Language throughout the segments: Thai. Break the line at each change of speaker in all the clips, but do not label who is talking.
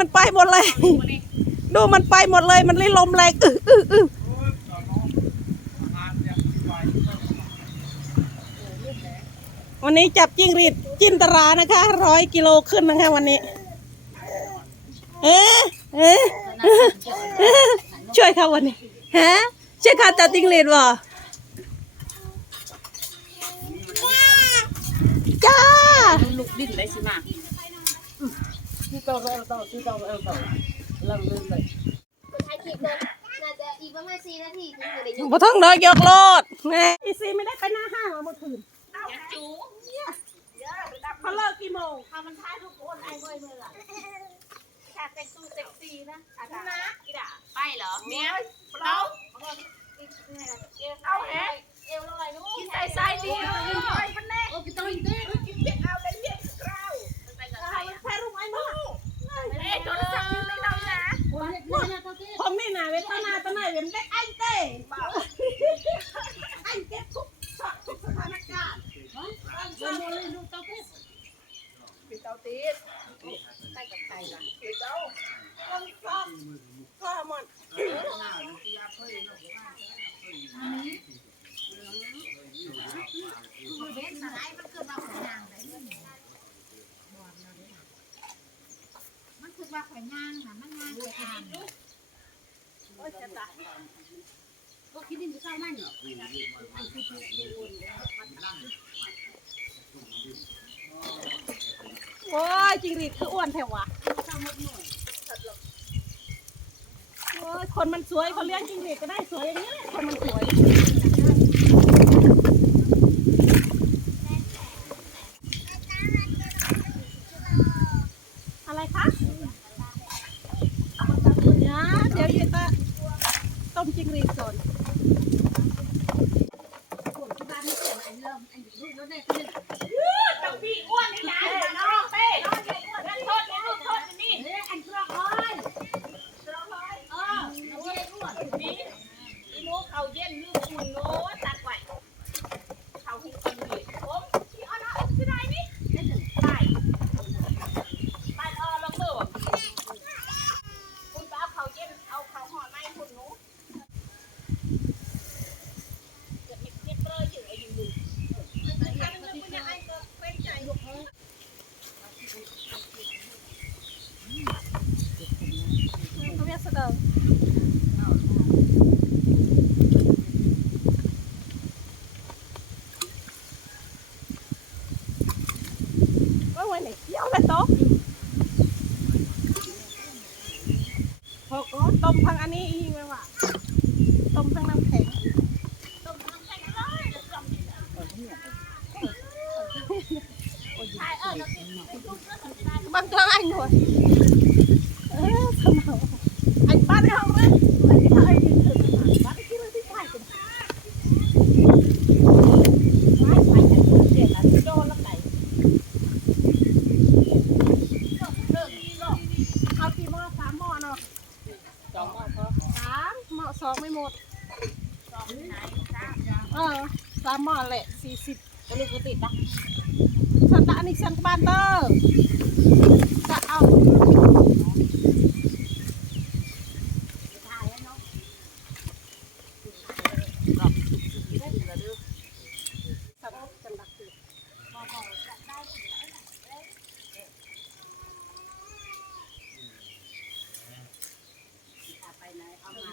มันไปหมดเลย ดูมันไปหมดเลย มันเลยลมแรงอื้ออื้ออื้อวันนี้จับจิ้งหรีดจินตรานะคะร้อยกิโลขึ้นนะคะวันนี้ เอ๊ะเอ๊ะเอ๊ะเอ๊ะช่วยเขาวันนี้ฮะช่วยเขาจับจิ้งหรีดบ่จ้า
ลูกดิ้นได้สิมา ที่โตเอลโตที่โตเอลโตเริ่มเริ่มเลย
ใช้คลิปเลยน่าจะอีกประมาณสี่นาทีถึงจะได้หยุด
บ่ต้องดอกยกโลดแม่อีซีไม่ได้ไปหน้าห้างเมื่อคืนเขาเลิกกี่โมง
ทำมันท้ายทุกคนไอ้เว้ยเมื่อไหร่ฉากแต่งตู้เซ็กซี่นะฉากนะอีดาไปเหรอเมียเราเอาแฮะเอวลอยนู้นใส่ใส่เดียวไปมันแน่โอ้กินตัวอีกทีกินเพียงเอาได้เพียงเราไปกับใคร
แค่รู้ไหมมั้ง
เอ๊ะโทรศัพท์อยู่ในเรานะ
ผมนี่นะเวทนาตะไหนเว็นเด็กไอ้เต้ไอ้เก็บทุกช็อตทุกสถานการณ์
ปิดเตาตีดใส่กับใครล่ะปิดเตา
ต้องซ่อมซ่อมหมด
มันคือ ว่าข่อยย่างค่ะมันย่างข่อยทาน
โอ้ยจะตาย
ก็คิดดินจะเศร้ามันเหรอ
โอ้ยจริงหรีดคืออ้วนแถววะโอ้ยคนมันสวยเขาเลี้ยงจริงหรีดก็ได้สวยอย่างนี้แหละคนมันสวย อะไรคะเดี๋ยวเดี๋ยวยืนตาต้มจิงหรีดก่อน
คนที่บ้านไม่เกิดอันเริ่มอันลูกแล้วได้ก็เลย
ต้องพี่อ้วนนี่นะน้องเป้น้องใหญ่อ้วนนั่นโทษนี่ลูกโทษนี่
เฮ้ยอันกรอกอ้อยเออเอาเย็นอ้วน
นี่อีนุกเอาเย็นลืมอุ่นโน้ตักไว้เขาให้กินเลยผมที่อ้อนเอาที่ไหนนี่ได้ถึงใต้ใต้อ้อลงมือว่ะคุณไปเอาเขาเย็นเอาเขาห่อไม้คุณหนูเกิดไม่เก็บเลยอยู่ไอ้อยู่ดู
เขาเรียกเสดงว่าไว้ไหนเที่ยวไปโต๊ะพอ ก็ต้มทั้งอันนี้อีกไหมวะต้มทั้งน้ำแข็ง
ต้มน้ำแข็งเลยแล้วต้มนี่ใช่เออแล้วกินไอ้ลูกก็ทำได้
บางครั้ง anh rồi Ơ, sao mà anh bắt đi không đấy anh thấy anh nhìn thử mà bắt đi kia đi phải cùng
ไม่ไปจะเสียแล้วโดนแล้วไหนเลิกนี่หรอก
เอากี่หม้อสามหม้อเนาะ
สองหม้อพอ
สามหม้อสองไม่หมด
สองไหนสาม
เออสามหม้อแหละสี่สิบ
ก็ลูกก็ติดนะ
สั นตะอันนี้สันกบานเตอร์จะเอาสันจังดักคือ
ไปไหนเอามา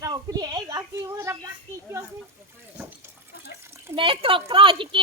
เราคือเด็กอากีวรับรักกีเจียวคือแม่กรอกกรอจิกี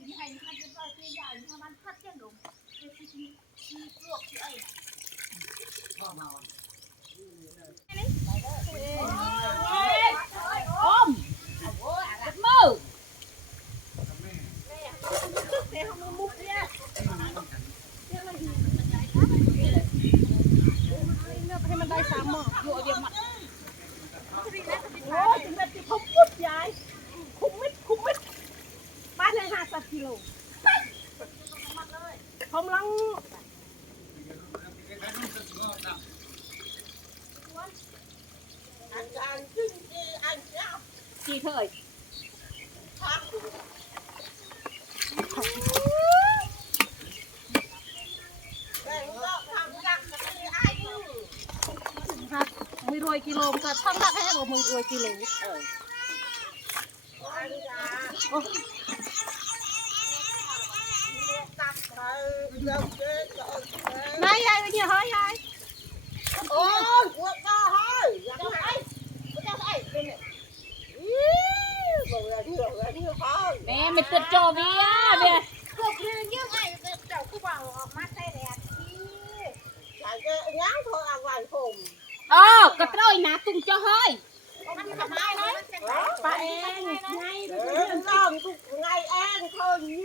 你看你看这大
尖架你看妈它骗走这是第
一第一
个第
二个10 kilo mà thăm ra cái bộ 10 kilo. Ừ. Ô. Này ai bây giờ hỏi ai? Ôi, cuộc ca hỏi. Cho ai? Cho ai? Mẹ mình tuyệt trò vì á, ណាទុំចុះហើយប៉ាអេងថ្ងៃដូ
ចខ្ញុំទុកថ្ងៃអេងធ្វើញឿ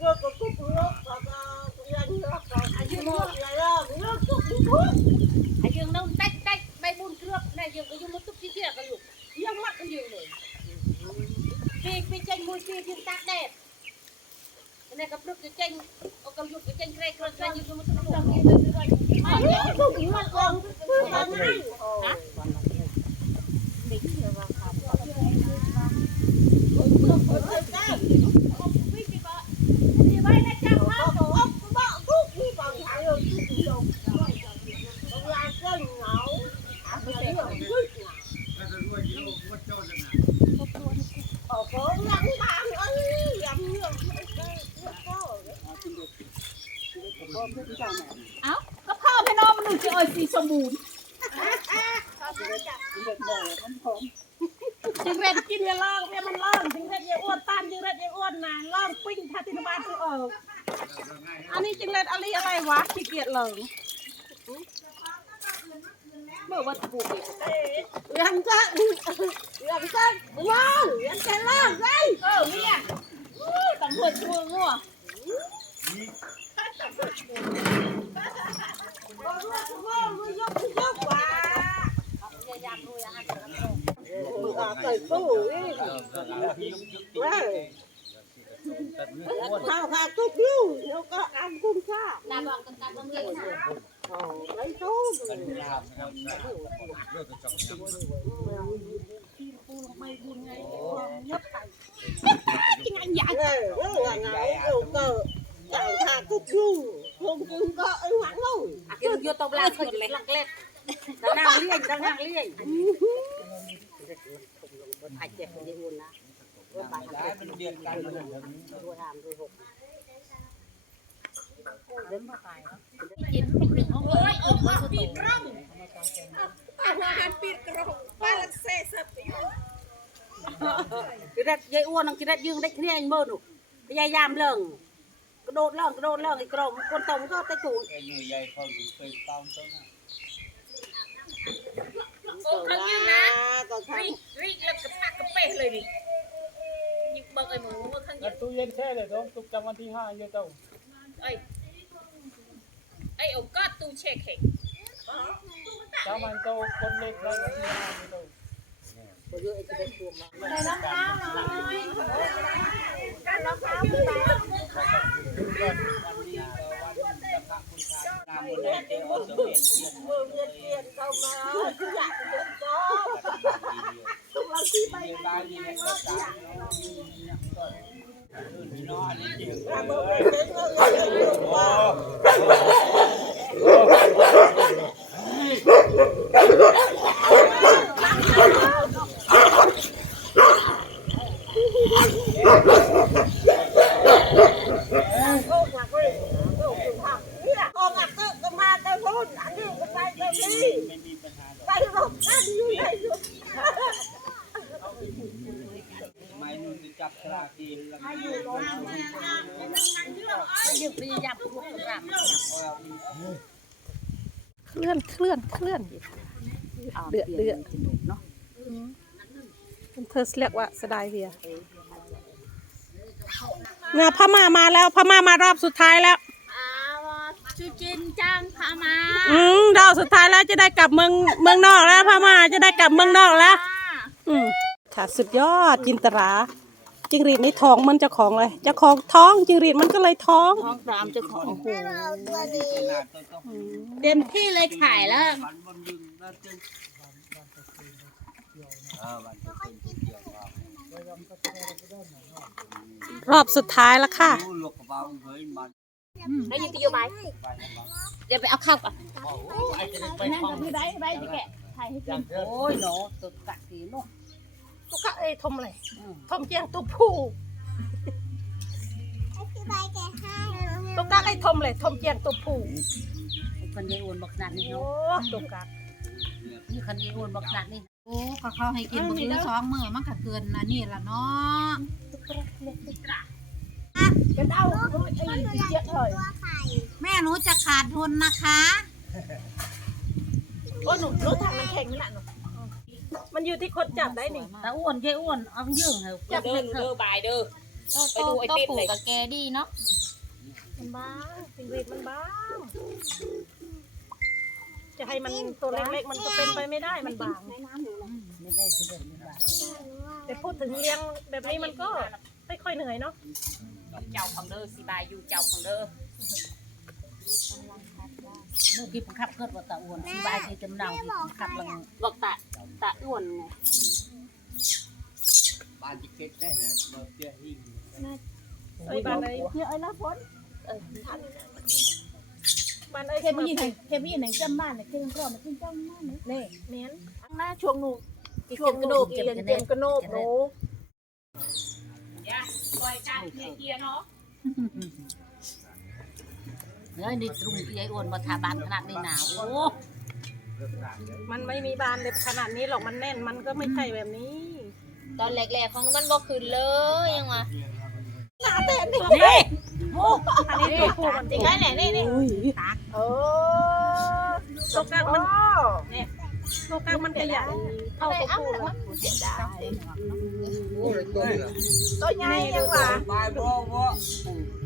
យកទៅទុកលោកក៏ទៅញ៉ាំក៏
អាយុមកឡើងយកទុកទុកអាយើងនៅតិចតិច3 4គ្រាប់ណែយើងក៏យកមកទុកទៀតក៏យកយើ
ងមកយើ
ងនេះពីពីចេញមួយទៀតយើងតាក់ដែរ ใน
กับ
ดู
กับเกี
ย
กันอยู่
งมัดกันอยู่เลยปีกไปเจงมวยปีกยังตากแดดนี่กับลูกจะเจงเอากำยุกจะจงเกรคนกรกเกรกอยู่มันต้องต้อกินเลยด้วยมาเย
ทุกมันกองคือทำไม
เอ้าก็พ่อพี่น้องมันหนึ่งจะอ่อยสีสมบูรณ์จึงเร็ดกินอย่าล่องอย่ามันล่องจึงเร็ดอย่าอ้วนตามจึ งเร็ดอย่าอ้วนนะล่องปิ้งทาตินบาลตัวเอออันนี้จึงเร็ดอะไรอะไรวะขี้เกียจเหลิงเมื่อวันปลูกอีก
ยั งจะยังจะว่างยังจะล่างไง
เออเนี่ยอู้ตำรวจชัวงัว
บอกว่าว่ามันยกยกว่า
พยายามรวยอาหาร
มึงอะเคยสู้อีกเว้ยข้าวข้าวตุ๊กยูแล้วก็อันกุ้งชา
น้าบอกกันตามบังเกิดนะ
โอ้ไรสู้
จริงอันใหญ่
เออเออไงเออก็จ่ายค่าตุ๊กยูคงคงก็ไอ้หวังเลย
กินโยตบลาสุดเลยหลักเล็ดดังนั่งเลี้ยงดังนั่งเลี้ยงไอ้เจ็บคนเดียวนะ ว่าไปหาเจ็บ
เดือนกันมัน
ดูทำดูหกเดินมาตายเนาะกินปิดห้องเลยออกมาปิดร่อง
อาหารปิดกระหงป้าลักเซ่สับอยู่
กินได้ยายอ้วนน้องกินได้ยืงได้ขี้ยเมื่อหนูพยายามเลิงกระโดดเลิงกระโดดเลิงไอ้กรมคนตรงก็ตะจู
ไอ้หนุ่ยใหญ่เขาอยู่เคยตองต้นน่ะ
โอ้ครั้งยังนะ
ก็ท
รีรีแล้วกระปากกระเป๊ะเลยดิยิงเบิกไอ้หมูเมื่อครั้ง
แล้วตู้เย็นแช่เลยต้องตุกจำวันที่ห้าเยอะเต้า
ไอ้ไอ้โอ้ก็ตูเช็คเข่ง
จำมันโตคนเล็กแล้ววันที่ห้าเยอะเต้า
เยอะไอ้จะได้พวงมา
ตามบนได้เจอเอาสมัยเที่ยงำ
มือเรียนเรียนเข้ามาอยากเป็นก็
ทุกวันที่ไปบ้านนี่ก็ตามน้องก็พี่น้องอันนี้จริง
ถ้ามือ
เลย
เป็นก็ เรียนเรียนว่า โอ้มาเลยโอ้คุณทำเนี่ยออกอักก็มาแต่พูดอันนี้ก็ไปแต่นี่
ไม่มีปัญหาหรอก
ไปหลบกันอยู่ไหนอยู่
ไม่นุ่น จะจับสลากกินแล้ว
ยึดพยายามพวกกระปาก
ลื่อนเคลื่อนเคลื่อนเดือดเดือด
เนาะ
เธอเรียกว่าสดายเวียนะพม่ามาแล้วพม่ามารอบสุดท้ายแล้ว
อ้าวชูจินจังพามา
อืมรอบสุดท้ายแล้วจะได้กลับเมืองเมืองนอกแล้วพม่าจะได้กลับเมืองนอกแล้ว อืมค่ะสุดยอดจินตรา จิงหรีดในท้องมันเจ้าของเลยเจ้าของท้องจิงหรีดมันก็เลยท้อง
ท้องตามเจ้าของ
ขนาดต้นต้อง
เต็มที่เลยขายแล้ว
มันบนดึงแล้วจึงเออมันจะเป็นเกี่ยวกับ
รอบสุดท้ายแล้วค่ะ
รู้ลูกกระเป๋าเฮ้ยมัน
ได้ยินตีโยบาย
ไปแล้วมั้ง
เดี๋ยวไปเอาข้าวก่อน
ไอ้จะได้ไป
นั่ง
ห้อง
กับพี่ได้ไปพี่แกะถ่ายให้กิน
โอ้ยเนาะตุกกัดทีเนาะ
ตุ๊กเอ้ยทมอะไรทมเจียงตุ๊ผู้ตุ๊กไอ้ทมเลยทมเจียงตุ๊ผู้
คนยายอ้วนบอกขนาดนี้
โอ้
เนาะ
ตุ๊กก
นี่คนยายอ้วนบอกขนาดนี้
โอ้ก็เขาให้กินมื้อสองมื้อมันก็เกินนะนี่ล่ะเนาะ
กันเอาไอ้เจี๊ยบเลย
แม่หนูจะขาดทุนนะคะ
โอ้หนูรู้ทางมันแข็งนี่แหละหนู มันอยู่ที่คนจับได้นี่
ตาอ้วนยายอ้วนเอายื่งเหรอ
จับเงินเถ
เด้อ
อะ
บายเด้อไปดูไอ้ติ๊ดเลย
กับแกดีเนาะ
มันบ้างจิงหรีดมันบ้างจะให้มันตัวเล็กๆมันก็เป็นไปไม่ได้มันบาง
ไม่ได้จะเดินไม่ได้
แต่พูดถึงเลี้ยงแบบนี้มันก็ไม่ค่อยเหนื่อยเนาะ
เจ้าของเด้อสิบายอยู่เจ้าของเด้อเมื่อกี้ผมขับเกิดว่าตาอ้วนสิบายที่จำนำที่ผมขับลังบอกตา ตาอ้วนไง
บ้านที่เก็ตได้นะเราเตี้ยหิ้ง
ไอ้ยบ้านไอ้
เฮ้ยไอ้ละฝน
บ้านไอ้
เข็มยี่ไหนเข็มยี่ไหนจำบ้านไหนเข็มก็มาขึ้นจำบ้านไหน
นี่เมียน
หน้าช่วงหนู
ช่วงกระโดดเอียนเต็มกระโนบโน
ย่าปล่อยจานเกียร์เนาะเฮ้ยนี่ตรุงยายอ้วนมาทาบานขนาดนี้หนาวโอ้
มันไม่มีบานเด็บขนาดนี้หรอกมันแน่นมันก็ไม่ใช่แบบนี้
ตอนแรกๆของมันบ่ขึ้นเลยยังวะ
นี่
อันนี้ตัวผู้มัน
จริงไหมเนี่ยนี่นี่
เออตัวกลางมันเนี่ยตัวกลางมันขยายเท่าตัวผู้เลย
ตัวใหญ่ยังหวะ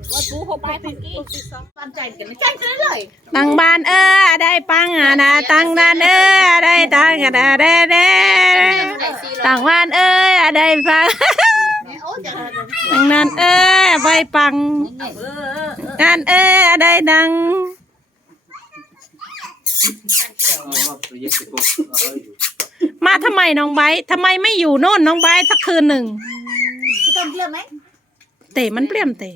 บายบ่บ่
ว่าทูเขาไปพังกี้
ตัวที่สอง
ตั้งใจกันไม่ใช่กันเลย
ตังบานเออได้ปังอะนะตังดานเออได้ตังอะนะเด้เด้ตังบานเออได้ปังตังนั้นเออใบปังงานเออได้ดัง
ตัวเย็นสิปุ๊บเฮ้ย
มาทำไมน้องไบร์ททำไมไม่อยู่โน่นน้องไบร์ทสักคืนหนึ่ง
พี่ต้นเชื่อไหม
เตะมันเปลี่ยมเตะ